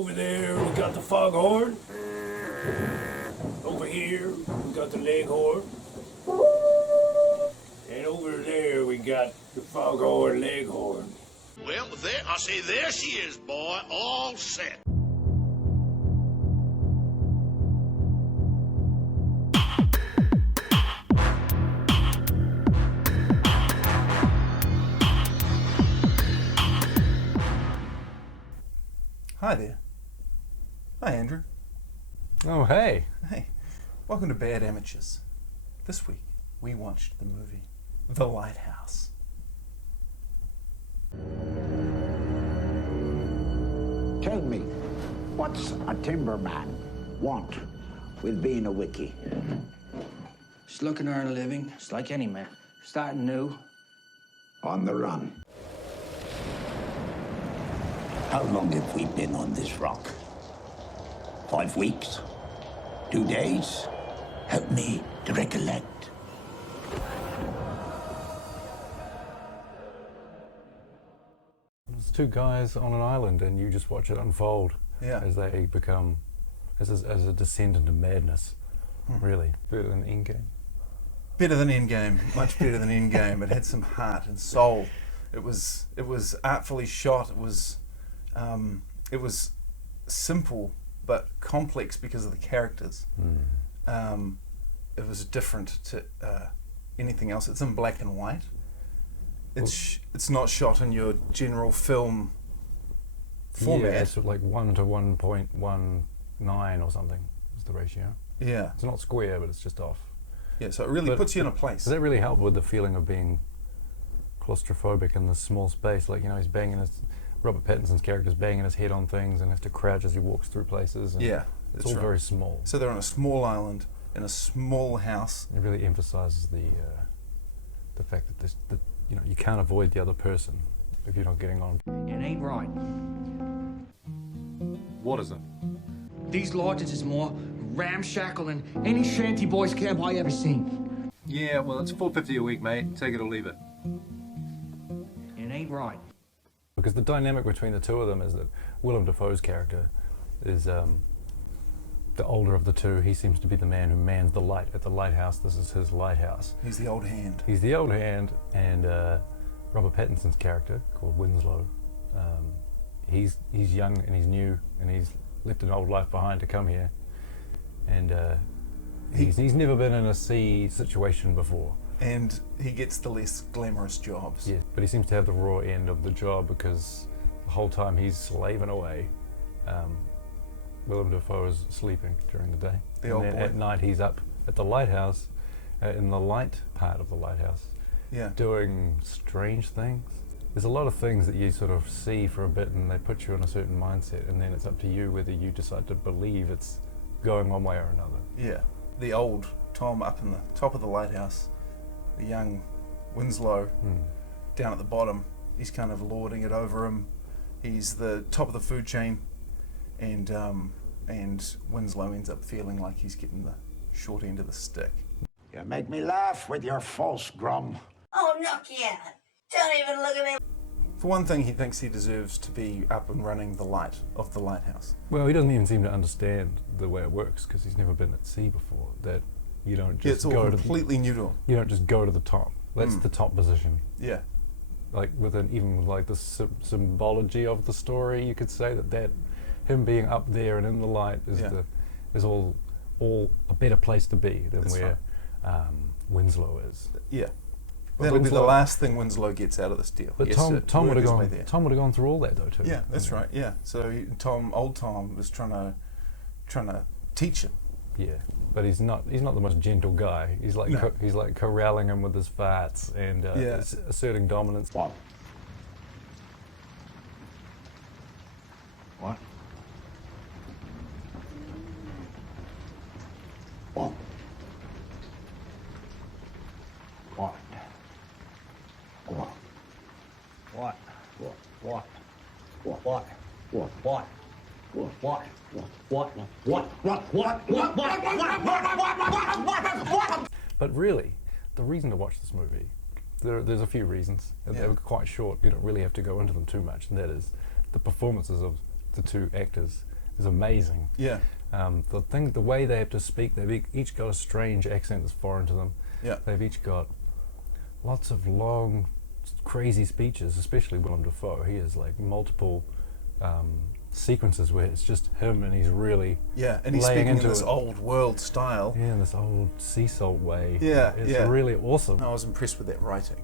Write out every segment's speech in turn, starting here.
Over there, we got the foghorn. Over here, we got the leghorn. And over there, we got the foghorn leghorn. Well, there she is, boy, all set. Hi there. Hi, Andrew. Oh, hey. Hey, welcome to Bad Amateurs. This week, we watched the movie The Lighthouse. Tell me, what's a timberman want with being a wiki? Just looking to earn a living, just like any man. Starting new. On the run. How long have we been on this rock? 5 weeks? 2 days? Help me to recollect. There's two guys on an island and you just watch it unfold as they become, as a descent into madness, really. Better than Endgame. Better than Endgame, much better than Endgame. It had some heart and soul. It was artfully shot. It was simple but complex because of the characters. It was different to anything else. It's in black and white. It's not shot in your general film format. Yeah, it's like 1 to 1.19 or something is the ratio. Yeah. It's not square, but it's just off. Yeah, so it really puts you in a place. That really helped with the feeling of being claustrophobic in this small space. Like, he's banging Robert Pattinson's character's banging his head on things and has to crouch as he walks through places. And it's all very small. So they're on a small island in a small house. It really emphasises the fact that you can't avoid the other person if you're not getting on. It ain't right. What is it? These lodges is more ramshackle than any shanty boys camp I ever seen. Yeah, well, it's $4.50 a week, mate. Take it or leave it. It ain't right. Because the dynamic between the two of them is that Willem Dafoe's character is the older of the two. He seems to be the man who mans the light at the lighthouse. This is his lighthouse. He's the old hand. He's the old hand, and Robert Pattinson's character, called Winslow, he's young and he's new and he's left an old life behind to come here, and he's never been in a sea situation before. And he gets the less glamorous jobs. Yeah, but he seems to have the raw end of the job because the whole time he's slaving away, Willem Dafoe is sleeping during the day. And then at night he's up at the lighthouse, in the light part of the lighthouse, doing strange things. There's a lot of things that you sort of see for a bit and they put you in a certain mindset, and then it's up to you whether you decide to believe it's going one way or another. Yeah, the old Tom up in the top of the lighthouse, the young Winslow down at the bottom. He's kind of lording it over him. He's the top of the food chain, and Winslow ends up feeling like he's getting the short end of the stick. You make me laugh with your false grum. Oh, look, yeah. Don't even look at me. For one thing, he thinks he deserves to be up and running the light of the lighthouse. Well, he doesn't even seem to understand the way it works because he's never been at sea before. That you don't just it's all go completely new to him. You don't just go to the top. That's the top position. Yeah. Like even with like the symbology of the story, you could say that him being up there and in the light is all a better place to be than where Winslow is. Yeah. That'll be the last thing Winslow gets out of this deal. But Tom would have gone through all that though too. Yeah, that's right. Yeah. So old Tom was trying to teach him. Yeah, but he's not the most gentle guy. He's like he's like corralling him with his farts and asserting dominance. What? What? What? What? What? What? What? What? What? What? What? But really, the reason to watch this movie, there's a few reasons. They're quite short. You don't really have to go into them too much, and that is the performances of the two actors is amazing. Yeah. The way they have to speak, they've each got a strange accent that's foreign to them. Yeah. They've each got lots of long, crazy speeches, especially Willem Dafoe. He has like multiple sequences where it's just him and he's really and he's speaking in this old world style. Yeah, in this old sea salt way. Yeah, it's really awesome. I was impressed with that writing.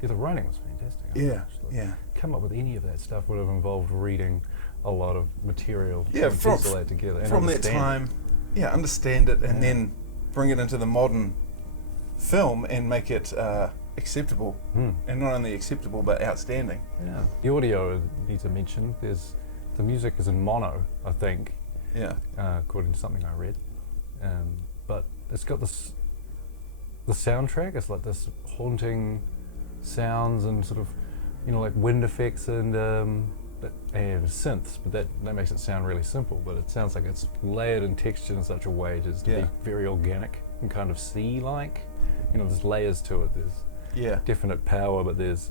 Yeah, the writing was fantastic. Come up with any of that stuff would have involved reading a lot of material to piece all that together. And from that time, understand it and then bring it into the modern film and make it acceptable, and not only acceptable but outstanding. Yeah, the audio I need to mention. The music is in mono, I think. Yeah. According to something I read, but it's got this. The soundtrack is like this haunting sounds and sort of, like wind effects and synths, but that makes it sound really simple. But it sounds like it's layered and textured in such a way just to be very organic and kind of sea-like. There's layers to it. There's definite power, but there's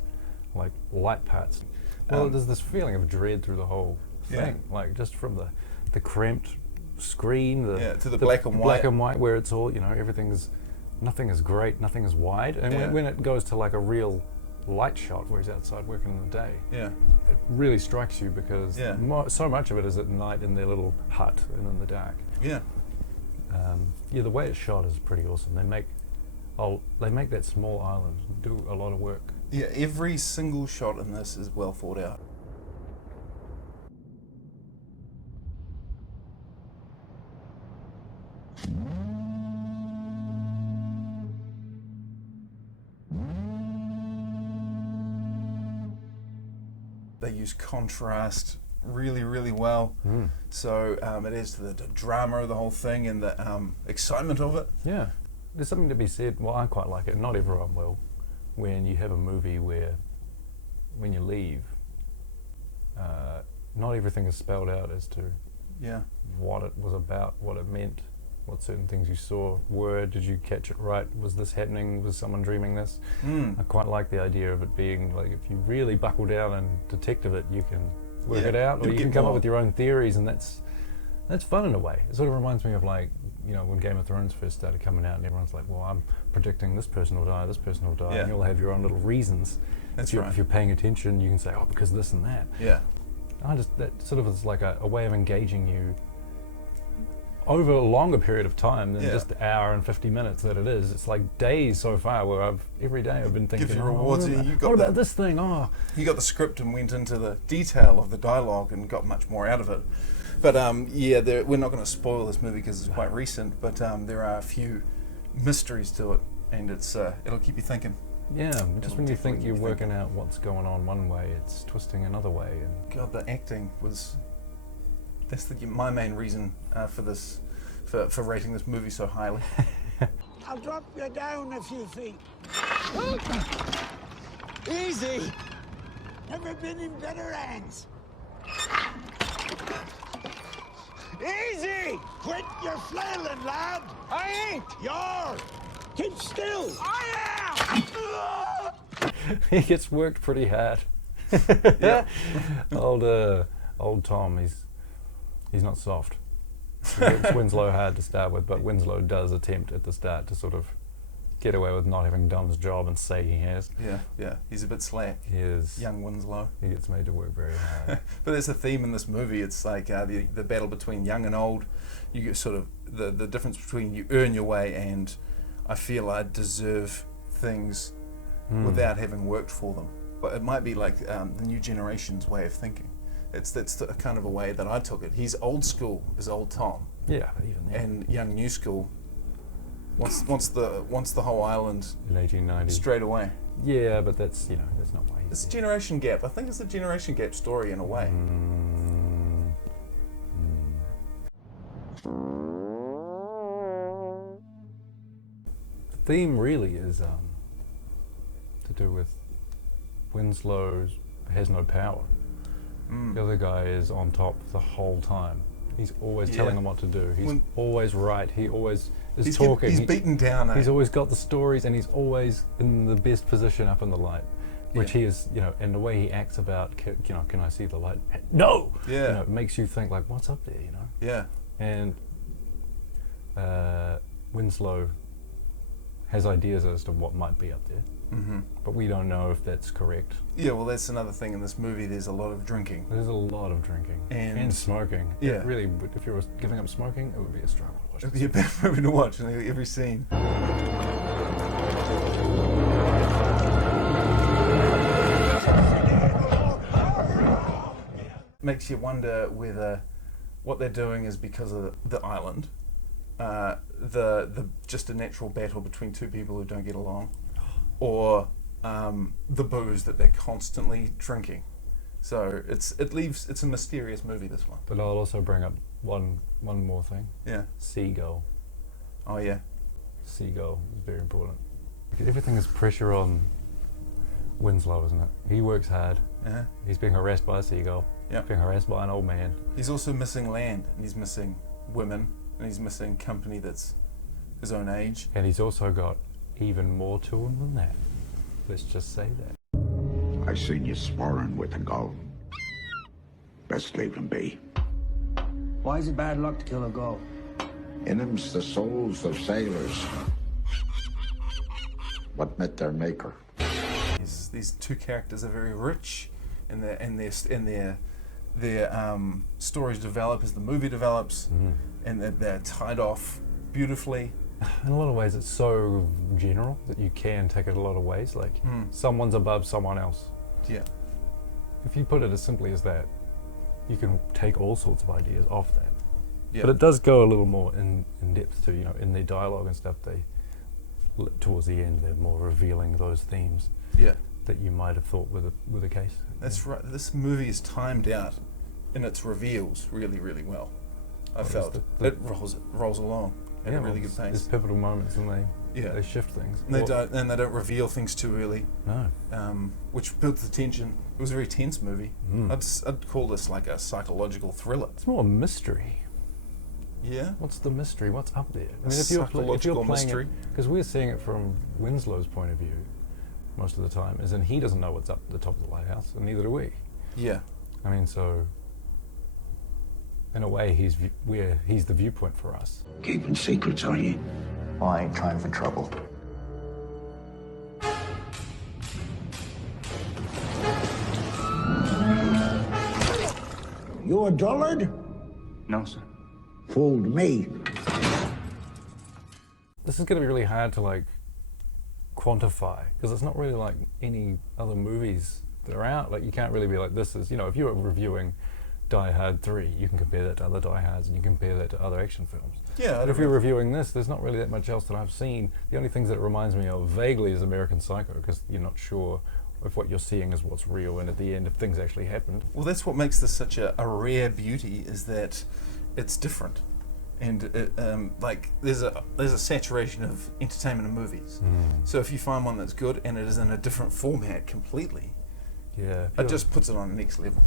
like light parts. Well, there's this feeling of dread through the whole thing, like just from the cramped screen, to the black and white, where it's all nothing is great, nothing is wide, and when it goes to like a real light shot where he's outside working in the day, it really strikes you because so much of it is at night in their little hut and in the dark. The way it's shot is pretty awesome. They make that small island do a lot of work. Yeah, every single shot in this is well thought out. They use contrast really, really well. So it adds to the drama of the whole thing and the excitement of it. Yeah. There's something to be said, well, I quite like it, not everyone will, when you have a movie where, when you leave, not everything is spelled out as to what it was about, what it meant, what certain things you saw were. Did you catch it right? Was this happening? Was someone dreaming this? I quite like the idea of it being like, if you really buckle down and detective it, you can work it out, or you can come up with your own theories, and that's fun in a way. It sort of reminds me of like, when Game of Thrones first started coming out and everyone's like, well, I'm predicting this person will die, and you'll have your own little reasons. If you're paying attention, you can say, oh, because this and that. Yeah. That sort of is like a way of engaging you over a longer period of time than just the hour and 50 minutes that it is. It's like days so far where every day I've been thinking, give you rewards. What about this thing? Oh. You got the script and went into the detail of the dialogue and got much more out of it. But we're not going to spoil this movie because it's quite recent, but there are a few mysteries to it, and it'll keep you thinking. Yeah, just when you think you're working out what's going on one way, it's twisting another way. And God, the acting was... That's my main reason for rating this movie so highly. I'll drop you down a few feet. Easy! Never been in better hands. Easy! Quit your flailing, lad! I ain't! You're! Keep still! I am! He gets worked pretty hard. Old Tom, he's not soft. He works Winslow hard to start with, but Winslow does attempt at the start to sort of get away with not having done his job and say he has. Yeah. He's a bit slack. He is. Young Winslow. He gets made to work very hard. But there's a theme in this movie. It's like the battle between young and old. You get sort of the difference between you earn your way and I feel I deserve things without having worked for them. But it might be like the new generation's way of thinking. That's the kind of a way that I took it. He's old school as old Tom. Yeah, but even then. And young new school wants the whole island in 1890 straight away. Yeah, but that's not why. It's a generation gap. I think it's a generation gap story in a way. The theme really is to do with Winslow has no power. The other guy is on top the whole time. He's always telling him what to do. He's always right. He always is talking. He's beaten down. He's always got the stories, and he's always in the best position up in the light. which he is, you know, and the way he acts about, you know, can I see the light? No! Yeah. You know, it makes you think, like, what's up there, you know? Yeah. And Winslow has ideas as to what might be up there, but we don't know if that's correct. Yeah, well, that's another thing in this movie. There's a lot of drinking. There's a lot of drinking and smoking. Yeah. It really, if you were giving up smoking, it would be a struggle to watch. It'd be a bad movie to watch in every scene. Makes you wonder whether what they're doing is because of the island, the just a natural battle between two people who don't get along, or the booze that they're constantly drinking. So it's a mysterious movie, this one. But I'll also bring up one more thing. Yeah. Seagull. Oh yeah. Seagull is very important. Everything is pressure on Winslow, isn't it? He works hard. Uh-huh. He's being harassed by a seagull. Yeah. Being harassed by an old man. He's also missing land, and he's missing women, and he's missing company that's his own age. And he's also got even more to him than that. Let's just say that. I seen you sparring with a gull. Best leave him be. Why is it bad luck to kill a gull? In him's the souls of sailors. What met their maker? These two characters are very rich, and their stories develop as the movie develops, and they're tied off beautifully. In a lot of ways, it's so general that you can take it a lot of ways. Like someone's above someone else. Yeah. If you put it as simply as that, you can take all sorts of ideas off that. Yeah. But it does go a little more in depth too. You know, in their dialogue and stuff, towards the end they're more revealing those themes. Yeah. That you might have thought were the case. That's right. This movie is timed out in its reveals really, really well. I felt it rolls along at a really good pace. There's pivotal moments, and they shift things. And they don't reveal things too early. No. Which built the tension. It was a very tense movie. I'd call this like a psychological thriller. It's more a mystery. Yeah. What's the mystery? What's up there? I mean, if you're playing mystery. Because we're seeing it from Winslow's point of view most of the time, as in he doesn't know what's up at the top of the lighthouse, and neither do we. Yeah. I mean, so in a way, he's the viewpoint for us. Keeping secrets, are you? Well, I ain't trying for trouble. You a dullard? No, sir. Fooled me. This is going to be really hard to like quantify, because it's not really like any other movies that are out. Like, you can't really be like, this is, you know, if you were reviewing Die Hard 3, you can compare that to other Die Hards, and you can compare that to other action films. Yeah. But if you're reviewing this, there's not really that much else that I've seen. The only things that it reminds me of vaguely is American Psycho, because you're not sure if what you're seeing is what's real, and at the end, if things actually happened. Well, that's what makes this such a rare beauty, is that it's different. And like there's a saturation of entertainment in movies. So if you find one that's good and it is in a different format completely, yeah, it just puts it on the next level.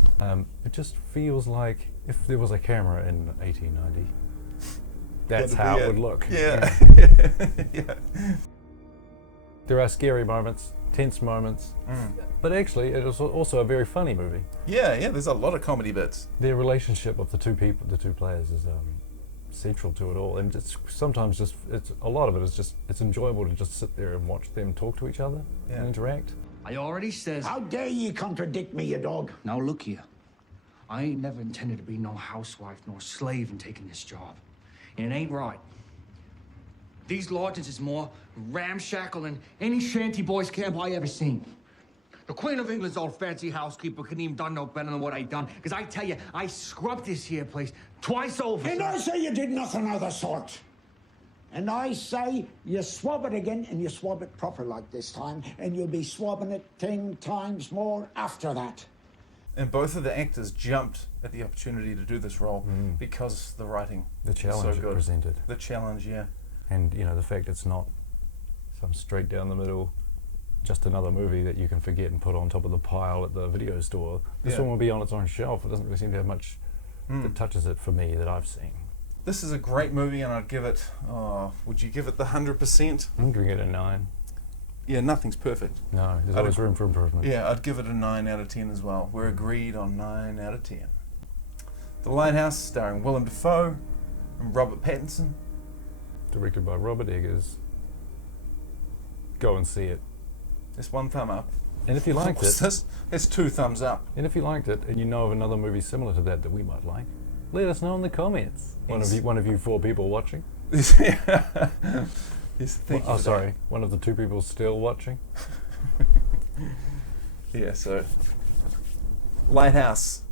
It just feels like if there was a camera in 1890, that's how it would look. Yeah. Yeah. There are scary moments, tense moments, but actually it is also a very funny movie. Yeah, there's a lot of comedy bits. Their relationship of the two players is central to it all, and sometimes a lot of it is just, it's enjoyable to just sit there and watch them talk to each other and interact. I already says... How dare you contradict me, you dog? Now look here. I ain't never intended to be no housewife nor slave in taking this job. And it ain't right. These lodges is more ramshackle than any shanty boys camp I ever seen. The Queen of England's old fancy housekeeper couldn't even done no better than what I done. Because I tell you, I scrubbed this here place twice over. And I say you did nothing of the sort. And I say you swab it again, and you swab it proper like this time, and you'll be swabbing it 10 times more after that. And both of the actors jumped at the opportunity to do this role because the writing, the challenge so good. It presented. The challenge, yeah. And you know, the fact it's not some straight down the middle, just another movie that you can forget and put on top of the pile at the video store. This one will be on its own shelf. It doesn't really seem to have much that touches it for me that I've seen. This is a great movie, and I'd give it, would you give it the 100%? I'm giving it a 9. yeah, nothing's perfect. No, there's always room for improvement. Yeah, I'd give it a 9 out of 10 as well. We're agreed on 9 out of 10. The Lighthouse, starring Willem Dafoe and Robert Pattinson. Directed by Robert Eggers. Go and see it. It's 1 thumb up. And if you liked it... It's 2 thumbs up. And if you liked it, and you know of another movie similar to that we might like, let us know in the comments. One of you 4 people watching. Yes, thank you. Oh, sorry. One of the 2 people still watching. Yeah, so... Lighthouse.